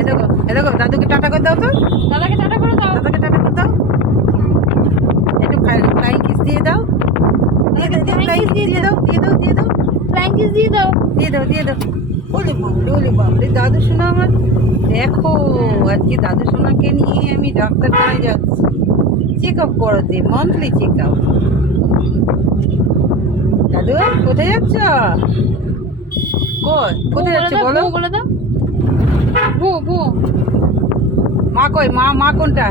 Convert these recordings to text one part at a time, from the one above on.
এ দেখো এ দেখো, দাদুকে টাটা করে দাও তো, দাদাকে টাটা করে দাও। দাদাকে টাটা করে দাও, একটু ফ্লাইং কিস দিয়ে দাও, দিয়ে দাও, ফ্লাইং কিস দিয়ে দাও, দিয়ে দাও, দিয়ে দাও, ফ্লাইং কিস দিয়ে দাও। দিয়ে দাও, দিয়ে দাও। ওলে বাবরে, ওলে বাবরে, দাদু সোনা আমার, দেখো আজকে দাদু সোনাকে নিয়ে আমি ডাক্তারখানায় যাচ্ছি চেক আপ করাতে, মান্থলি চেক আপ। দাদু কোথায় যাচ্ছ? কোথায় যাচ্ছে বলো? বলে দাও। ভু ভু। মা কই? মা কোনটা?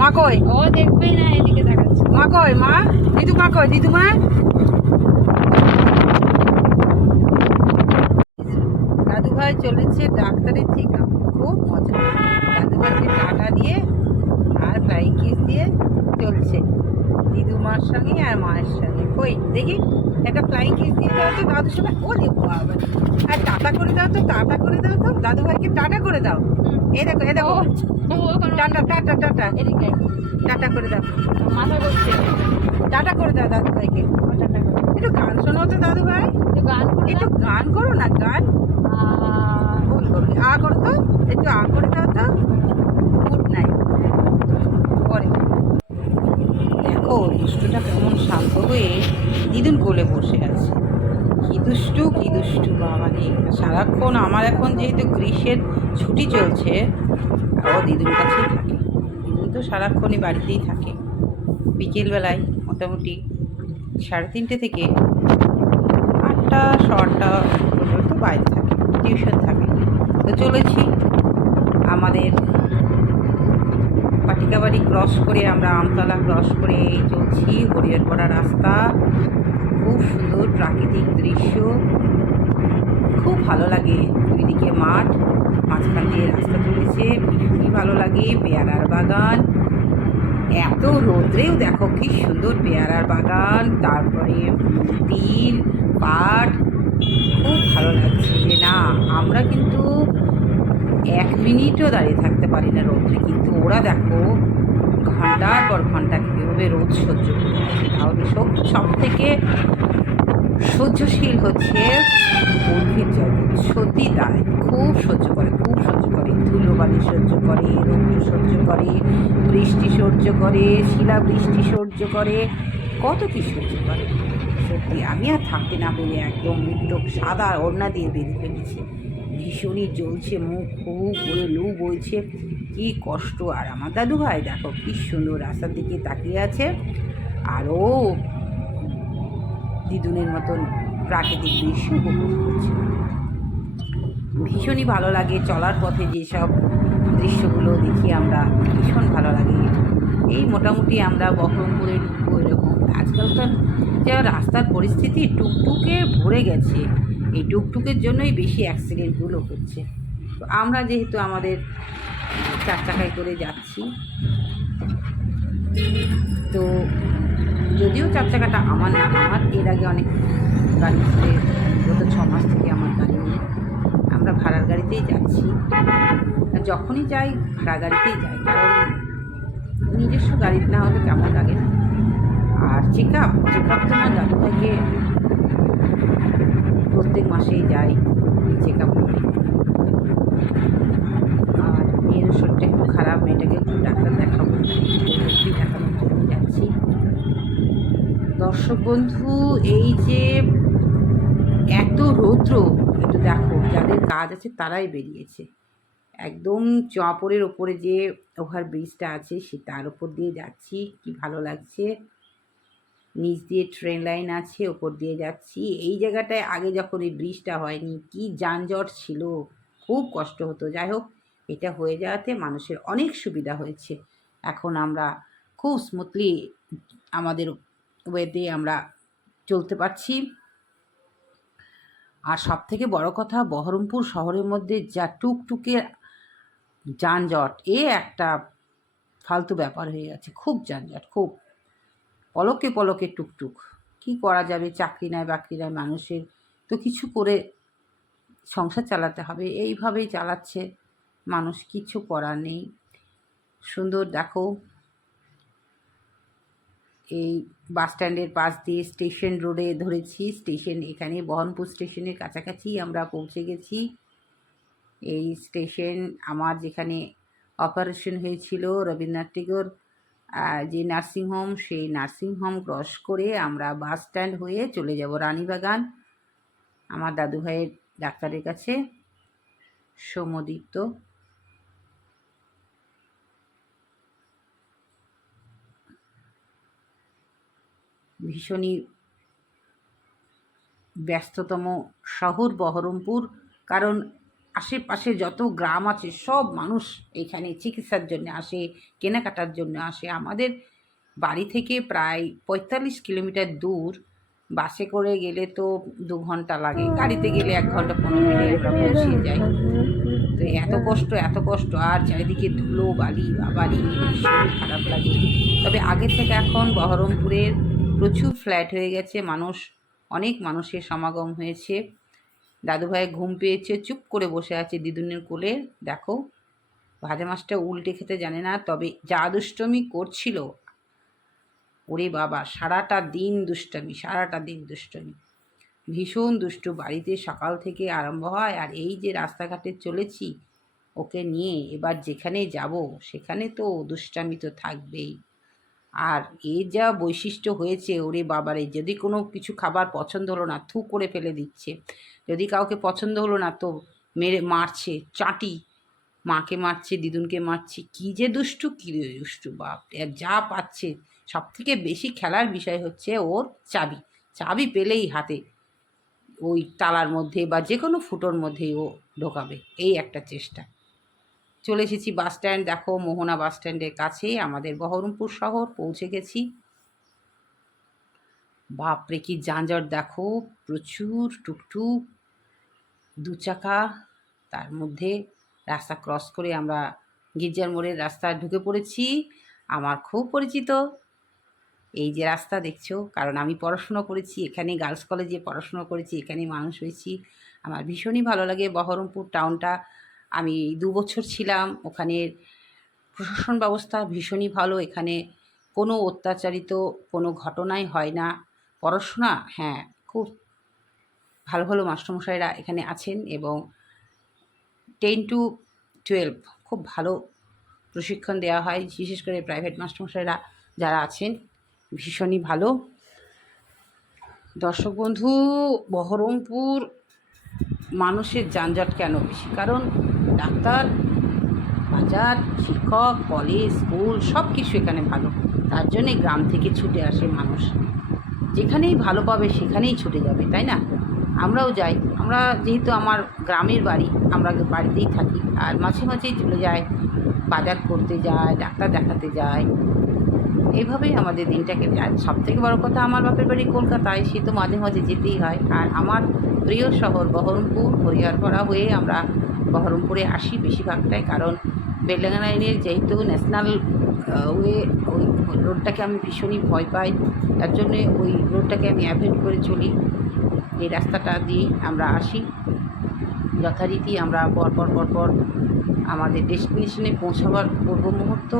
মা কই? ও দেখবেই না, এদিকে দেখাচ্ছে। মা কই? মা দিদু, মা কই? দিদু মা। দাদু ভাই চলেছে ডাক্তারের চেক আপ, খুব মজা। দাদু ভাইকে টাটা দিয়ে আর ফ্লাইং কিস দিয়ে চলছে দিদু মার সঙ্গে আর মায়ের সঙ্গে। কই দেখি একটা ফ্লাইং কিস দিয়ে দাও তো দাদুর সঙ্গে। ওরে বাবা, আর টাটা করে দাও তো, টাটা করে দাও তো, দাদু ভাইকে টাটা করে দাও। এই দেখো, এই দেখো, টাটা টাটা টাটা, এদিকে টাটা করে দাও, মাথা করছে। টাটা করে দাও দাদু ভাইকে। একটু গান শোনো তো দাদু ভাই, গান একটু গান করো না, গান। ভুল করবি, আ করো তো, একটু আ করে দাও তো। গুড নাইট পরে। দেখো দুষ্টুটা কেমন শান্ত হয়ে দিদুন কোলে বসে আছে। কি দুষ্টু, কি দুষ্টু বাবা রে। সারাক্ষণ আমার এখন যেহেতু গ্রীষ্মের ছুটি চলছে, ও দিদুন কাছেই থাকে। দিদুন তো সারাক্ষণই বাড়িতেই থাকে। বিকেলবেলায় মোটামুটি 3:30 থেকে 8টা 8:15 পর্যন্ত বাইরে থাকে, টিউশন থাকে। তো চলেছি আমাদের পাটিকাবাড়ি ক্রস করে, আমরা আমতলা ক্রস করে চলছি হরিহরপাড়া রাস্তা। খুব সুন্দর প্রাকৃতিক দৃশ্য, খুব ভালো লাগে। দুইদিকে মাঠ, মাঝখান দিয়ে রাস্তা চলেছে, ভীষণই ভালো লাগে। পেয়ারার বাগান, এত রোদ্রেও দেখো কি সুন্দর পেয়ারার বাগান, তারপরে তিল পাট, খুব ভালো লাগছে। যে না, আমরা কিন্তু 1 মিনিটও দাঁড়িয়ে থাকতে পারি না রোদ্রে, কিন্তু ওরা দেখো ঘন্টার পর ঘন্টা কীভাবে রোদ সহ্য করে যাচ্ছে। তাহলে সব থেকে সহ্যশীল হচ্ছে উদ্ভিদ জগৎ, সত্যি তাই। খুব সহ্য করে, খুব সহ্য করে। ধুলোবালি সহ্য করে, রৌদ্র সহ্য করে, বৃষ্টি সহ্য করে, শিলাবৃষ্টি সহ্য করে, কত কি সহ্য করে। সত্যি আমি আর থাকতে না পেরে একদম মুখটুক সাদা ওড়না দিয়ে বেঁধে ফেলেছি। ভীষণই জ্বলছে মুখ, খুব করে লু বইছে, কি কষ্ট। আর আমার দাদু ভাই দেখো কি সুন্দর রাস্তার দিকে তাকিয়ে আছে, আরও দিদুনের মতন প্রাকৃতিক দৃশ্য উপভোগ করছে। ভীষণই ভালো লাগে চলার পথে যেসব দৃশ্যগুলো দেখি আমরা, ভীষণ ভালো লাগে। এই মোটামুটি আমরা বহরমপুরে ঢুকবো এরকম। আজকালকার যা রাস্তার পরিস্থিতি, টুকটুকে ভরে গেছে। এই টুকটুকের জন্যই বেশি অ্যাক্সিডেন্টগুলো হচ্ছে। তো আমরা যেহেতু আমাদের 4 চাকায় করে যাচ্ছি, তো যদিও 4 চাকাটা আমার না, আমার এর আগে অনেক গাড়ি ছিল, গত 6 মাস থেকে আমার গাড়ি নেই। আমরা ভাড়ার গাড়িতেই যাচ্ছি, যখনই যাই ভাড়া গাড়িতেই যাই, কারণ নিজস্ব গাড়ি না হলে কেমন লাগে না। আর চেক আপ তো আমার দাদু ভাইকে প্রত্যেক মাসেই যাই চেক আপ করি। আর মেয়ের শরীরটা একটু খারাপ, মেয়েটাকে একটু ডাক্তার দেখাবো, দেখানোর জন্য যাচ্ছি। দর্শক বন্ধু, এই যে এত রৌদ্র, একটু দেখো, যাদের কাজ আছে তারাই বেরিয়েছে। একদম চুয়াপুরের ওপরে যে ওভার ব্রিজটা আছে, সে তার ওপর দিয়ে যাচ্ছি, কি ভালো লাগছে। নিচ দিয়ে ট্রেন লাইন আছে, ওপর দিয়ে যাচ্ছি। এই জায়গাটায় আগে যখন এই ব্রিজটা হয়নি, কি যানজট ছিল, খুব কষ্ট হতো। যাই হোক, এটা হয়ে যাওয়াতে মানুষের অনেক সুবিধা হয়েছে। এখন আমরা খুব স্মুথলি আমাদের ওয়েতে আমরা চলতে পারছি। আর সবথেকে বড় কথা, বহরমপুর শহরের মধ্যে যা টুকটুকে যানজট, একটা ফালতু ব্যাপার হয়ে গেছে। খুব যানজট, খুব পলকে পলকে টুকটুক। কি করা যাবে, চাকরি নাই বাকরি নাই মানুষের, তো কিছু করে সংসার চালাতে হবে। এইভাবেই চালাচ্ছে মানুষ, কিছু করার নেই। সুন্দর দেখো, এই বাস স্ট্যান্ডের পাশ দিয়ে স্টেশন রোডে ধরেছি। স্টেশন এখানে বহরমপুর স্টেশনের কাছাকাছি আমরা পৌঁছে গেছি। এই স্টেশন আমার যেখানে অপারেশন হয়েছিল রবীন্দ্রনাথ টেগোর যে নার্সিংহোম, সেই নার্সিংহোম ক্রস করে আমরা বাস স্ট্যান্ড হয়ে চলে যাব রানীবাগান আমার দাদু ভাইয়ের ডাক্তারের কাছে, সৌম্যদীপ্ত। ভীষণই ব্যস্ততম শহর বহরমপুর, কারণ আশেপাশে যত গ্রাম আছে সব মানুষ এখানে চিকিৎসার জন্য আসে, কেনাকাটার জন্য আসে। আমাদের বাড়ি থেকে প্রায় ৪৫ কিলোমিটার দূর, বাসে করে গেলে তো 2 ঘন্টা লাগে, গাড়িতে গেলে 1 ঘন্টা 15 মিনিটে আমরা পৌঁছে যাই। তো এত কষ্ট আর চারিদিকে ধুলো বালি, বাবারি, ভীষণ খারাপ লাগে। তবে আগের থেকে এখন বহরমপুরের প্রচুর ফ্ল্যাট হয়ে গেছে, অনেক মানুষের সমাগম হয়েছে। দাদু ভাই ঘুম পেয়েছে, চুপ করে বসে আছে দিদুনের কোলে। দেখো ভাজা মাছটা উল্টে খেতে জানে না, তবে যা দুষ্টমি করছিল, ওরে বাবা সারাটা দিন দুষ্টমি, ভীষণ দুষ্টু। বাড়িতে সকাল থেকে আরম্ভ হয়, আর এই যে রাস্তাঘাটে চলেছি ওকে নিয়ে, এবার যেখানে যাব সেখানে তো দুষ্টামি তো থাকবেই। আর এ যা বৈশিষ্ট্য হয়েছে, ওরে বাবারে, যদি কোনো কিছু খাবার পছন্দ হলো না থু করে ফেলে দিচ্ছে, যদি কাউকে পছন্দ হলো না তো মারছে, চাটি, মাকে মারছে, দিদুনকে মারছে। কী যে দুষ্টু বাপ, যা পাচ্ছে। সবথেকে বেশি খেলার বিষয় হচ্ছে ওর চাবি পেলেই হাতে ওই তালার মধ্যে বা যে কোনো ফুটোর মধ্যেই ও ঢোকাবে, এই একটা চেষ্টা। চলে এসেছি বাস স্ট্যান্ড, দেখো মোহনা বাস স্ট্যান্ডের কাছেই আমাদের বহরমপুর শহর পৌঁছে গেছি। বাপরে কি যানজট দেখো, প্রচুর টুকটুক, 2 চাকা, তার মধ্যে রাস্তা ক্রস করে আমরা গির্জার মোড়ের রাস্তায় ঢুকে পড়েছি। আমার খুব পরিচিত এই যে রাস্তা দেখছো, কারণ আমি পড়াশুনো করেছি এখানে, গার্লস কলেজে পড়াশুনো করেছি, এখানেই মানুষ হয়েছি। আমার ভীষণই ভালো লাগে বহরমপুর টাউনটা। আমি 2 বছর ছিলাম ওখানের। প্রশাসন ব্যবস্থা ভীষণই ভালো, এখানে কোনো অত্যাচারিত কোনো ঘটনাই হয় না। পড়াশোনা, হ্যাঁ, খুব ভালো মাস্টারমশাইরা এখানে আছেন, এবং 10 to 12 খুব ভালো প্রশিক্ষণ দেওয়া হয়, বিশেষ করে প্রাইভেট মাস্টারমশাইরা যারা আছেন ভীষণই ভালো। দর্শক বন্ধু, বহরমপুর মানুষের যানজট কেন বেশি? কারণ ডাক্তার, বাজার, শিক্ষক, কলেজ, স্কুল সব কিছু এখানে ভালো। তার জন্যে গ্রাম থেকে ছুটে আসে মানুষ, যেখানেই ভালো পাবে সেখানেই ছুটে যাবে, তাই না? আমরাও যাই, আমরা যেহেতু আমার গ্রামের বাড়ি, আমরা বাড়িতেই থাকি, আর মাঝেই চলে যাই, বাজার করতে যায়, ডাক্তার দেখাতে যায়, এইভাবেই আমাদের দিনটা কেটে যায়। সবথেকে বড় কথা, আমার বাপের বাড়ি কলকাতায়, সে তো মাঝে যেতেই হয়। আর আমার প্রিয় শহর বহরমপুর, হরিহরপাড়া হয়ে আমরা বহরমপুরে আসি বেশিরভাগটাই, কারণ বেলডাঙ্গা লাইনের যেহেতু ন্যাশনাল ওয়ে, ওই রোডটাকে আমি ভীষণই ভয় পাই, তার জন্যে ওই রোডটাকে আমি অ্যাভয়েড করে চলি। এই রাস্তাটা দিয়ে আমরা আসি, যথারীতি আমরা পরপর আমাদের ডেস্টিনেশনে পৌঁছাবার পূর্ব মুহূর্ত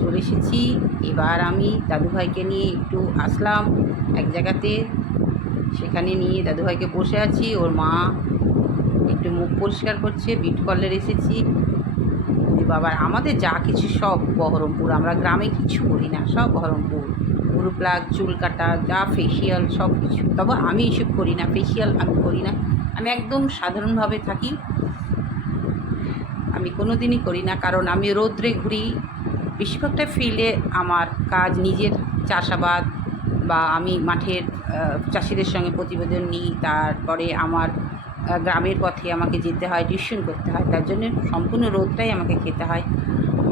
চলে এসেছি। এবার আমি দাদুভাইকে নিয়ে একটু আসলাম এক জায়গাতে, সেখানে নিয়ে দাদুভাইকে বসে আছি, ওর মা একটু মুখ পরিষ্কার করছে। বিউটি পার্লার এসেছি। বাবার আমাদের যা কিছু সব বহরমপুর, আমরা গ্রামে কিছু করি না, সব বহরমপুর। ভুরু প্লাগ, চুল কাটা, যা ফেসিয়াল সব কিছু। তবে আমি এসব করি না, ফেসিয়াল আমি করি না, আমি একদম সাধারণভাবে থাকি, আমি কোনো দিনই করি না। কারণ আমি রোদ্রে ঘুরি, বেশিরভাগটা ফিল্ডে আমার কাজ, নিজের চাষাবাদ, বা আমি মাঠের চাষিদের সঙ্গে প্রতিবেদন নিই। তারপরে আমার গ্রামের পথে আমাকে যেতে হয়, টিউশন করতে হয়, তার জন্য সম্পূর্ণ রোদটাই আমাকে খেতে হয়।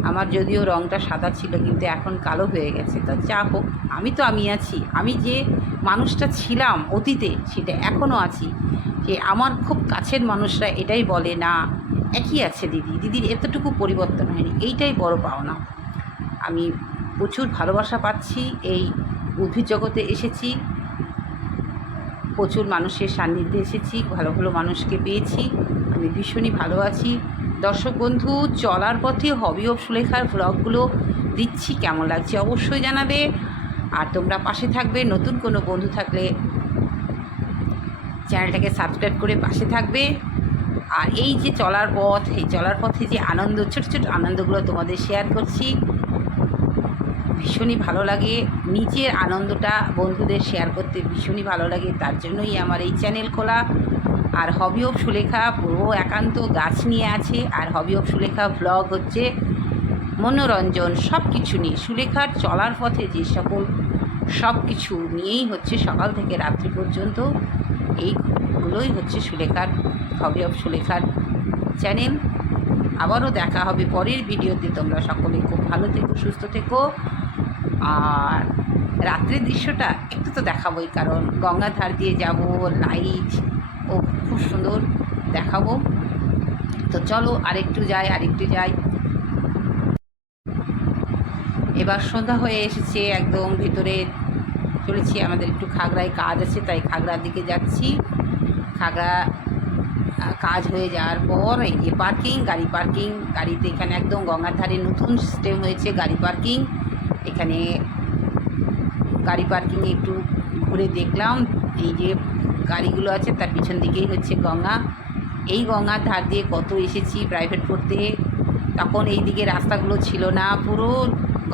আমার যদিও রঙটা সাদা ছিল, কিন্তু এখন কালো হয়ে গেছে। তো যা হোক, আমি আছি, আমি যে মানুষটা ছিলাম অতীতে সেটা এখনও আছি। যে আমার খুব কাছের মানুষরা এটাই বলে, না একই আছে দিদির এতটুকু পরিবর্তন হয়নি, এইটাই বড় পাওনা। আমি প্রচুর ভালোবাসা পাচ্ছি, এই উদ্ভিদ জগতে এসেছি, প্রচুর মানুষের সান্নিধ্যে এসেছি, ভালো মানুষকে পেয়েছি, আমি ভীষণই ভালো আছি। দর্শক বন্ধু, চলার পথে হবি অফ সুলেখার ভ্লগগুলো দিচ্ছি, কেমন লাগছে অবশ্যই জানাবে। আর তোমরা পাশে থাকবে, নতুন কোনো বন্ধু থাকলে চ্যানেলটাকে সাবস্ক্রাইব করে পাশে থাকবে। আর এই যে চলার পথ, এই চলার পথে যে আনন্দ, ছোট ছোট আনন্দগুলো তোমাদের শেয়ার করছি, ভীষণই ভালো লাগে। নিজের আনন্দটা বন্ধুদের শেয়ার করতে ভীষণই ভালো লাগে, তার জন্যই আমার এই চ্যানেল খোলা। আর হবি অফ সুলেখা পুরো একান্ত গাছ নিয়ে আছে, আর হবি অফ সুলেখা ব্লগ হচ্ছে মনোরঞ্জন, সব কিছু নিয়ে সুলেখার চলার পথে যে সকল সব কিছু নিয়েই হচ্ছে সকাল থেকে রাত্রি পর্যন্ত, এইগুলোই হচ্ছে সুলেখার হবি অফ সুলেখার চ্যানেল। আবারও দেখা হবে পরের ভিডিওতে। তোমরা সকলে খুব ভালো থেকো, সুস্থ থেকো। আর রাত্রের দৃশ্যটা একটু তো দেখাবোই, কারণ গঙ্গার ধার দিয়ে যাব, লাইট ও খুব সুন্দর দেখাবো। তো চলো আরেকটু যাই। এবার সন্ধ্যা হয়ে এসেছে, একদম ভিতরে চলেছি। আমাদের একটু খাগড়ায় কাজ আছে, তাই খাগড়ার দিকে যাচ্ছি। খাগড়া কাজ হয়ে যাওয়ার পর এই যে গাড়ি পার্কিং, গাড়িতে এখানে একদম গঙ্গার ধারে নতুন সিস্টেম হয়েছে গাড়ি পার্কিং। এখানে গাড়ি পার্কিংয়ে একটু ঘুরে দেখলাম, এই যে গাড়িগুলো আছে তার পিছন দিকেই হচ্ছে গঙ্গা। এই গঙ্গার ধার দিয়ে কত এসেছি প্রাইভেট পড়তে, তখন এই দিকে রাস্তাগুলো ছিল না, পুরো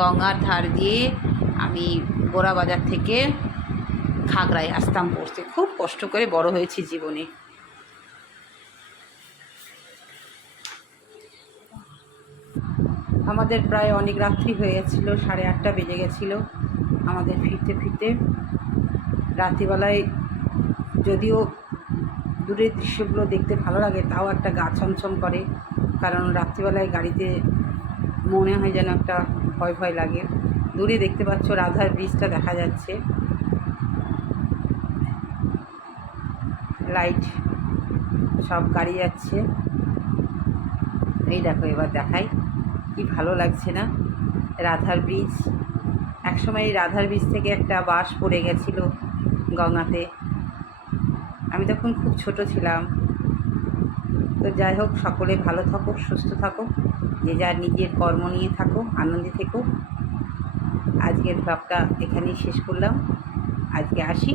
গঙ্গার ধার দিয়ে আমি গোড়া বাজার থেকে খাগড়ায় আসতাম পড়তে। খুব কষ্ট করে বড় হয়েছি জীবনে। আমাদের প্রায় অনেক রাত্রি হয়ে গেছিলো, 8:30 বেজে গেছিলো আমাদের ফিরতে। রাত্রিবেলায় যদিও দূরের দৃশ্যগুলো দেখতে ভালো লাগে, তাও একটা গা ছমছম করে, কারণ রাত্রিবেলায় গাড়িতে মনে হয় যেন একটা ভয় লাগে। দূরে দেখতে পাচ্ছ রাধার ব্রিজটা দেখা যাচ্ছে, লাইট সব গাড়ি যাচ্ছে। এই দেখো, এবার দেখাই, কি ভালো লাগছে না রাধার ব্রিজ। একসময় এই রাধার ব্রিজ থেকে একটা বাস পড়ে গেছিল গঙ্গাতে, আমি তখন খুব ছোট ছিলাম। তো যাই হোক, সকলে ভালো থাকো, সুস্থ থাকো, যে যার নিজের কর্ম নিয়ে থাকো, আনন্দে থেকো। আজকের ব্লগটা এখানেই শেষ করলাম, আজকে আসি।